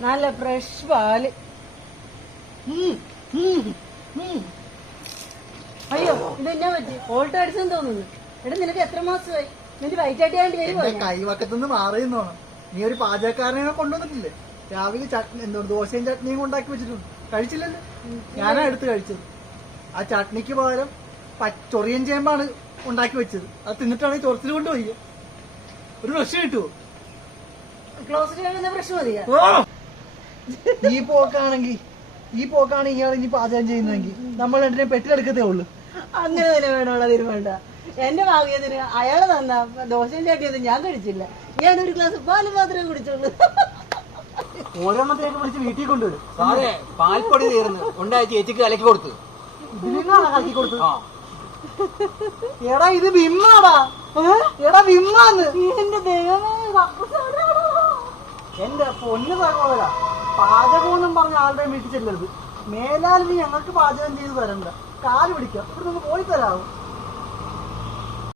നല്ല ഫ്രഷ് പാൽ. അയ്യോ ഇത് എന്നാ പറ്റി? ഓൾട്ട് അടിച്ചെന്ന് തോന്നുന്നു. എടാ നിനക്ക് എത്ര മാസമായി? നിന്റെ വയറ്റാട്ടിയാണ്ട് വരുമോ എന്റെ കൈവക്കത്തുനിന്ന് മാറിയെന്നോണം നീ ഒരു പാചകക്കാരനെ കൊണ്ടുവന്നിട്ടില്ലേ? രാവിലെ ചട്നി എന്തോ ദോശയും ചട്നിയും ഉണ്ടാക്കി വെച്ചിട്ടുണ്ട്. കഴിച്ചില്ലല്ലോ? ഞാനാ എടുത്ത് കഴിച്ചത്. ആ ചട്നിക്ക് പകരം പ- ചൊറിയൻ ചേമ്പാണ് ഉണ്ടാക്കി വെച്ചത്. അത് തിന്നിട്ടാണ് ഈ ചൊറച്ചിൽ കൊണ്ടുപോയി. ഒരു പ്രശ്നം കിട്ടുമോ ക്ലോസ് കഴിയുന്ന പ്രശ്നം മതിയാ. ഈ പോക്കാണെങ്കിൽ ഈ പോക്കാണ് ഇയാൾ ഇനി പാചകം ചെയ്യുന്നതെങ്കിൽ നമ്മൾ രണ്ടിനെ പെട്ടിലെടുക്കത്തേ ഉള്ളൂ. അങ്ങനെ തന്നെ വേണമുള്ള തീരുമാനം എന്റെ ഭാഗ്യത്തിന് അയാൾ തന്ന ദോശയും ചേട്ടിയത് ഞാൻ കഴിച്ചില്ല. ഞാൻ ഒരു ഗ്ലാസ് പാൽ മാത്രമേ കുടിച്ചുള്ളൂ. ഓരോന്നത്തേക്ക് വിളിച്ച് വീട്ടിൽ കൊണ്ടുവരും. സാറേ പാൽപ്പൊടി തീർന്ന് ഉണ്ടായി ചേച്ചിക്ക് കലക്കി കൊടുത്തു. ഇതിനാണ് കളക്കി കൊടുത്തത് എടാ ഇത് ബിമ്മാടാ എടാ ബിമ്മാന്ന് എന്റെ ദൈവമേ? എന്റെ പൊന്ന് സഹോദര. പാചകമൊന്നും പറഞ്ഞ ആളുടെ വീട്ടിൽ ചെല്ലരുത്. മേലാൽ നീ ഞങ്ങൾക്ക് പാചകം ചെയ്ത് തരണ്ട. കാൽ പിടിക്കാം. ഇവിടെ നിന്ന് പോയി തരാവും.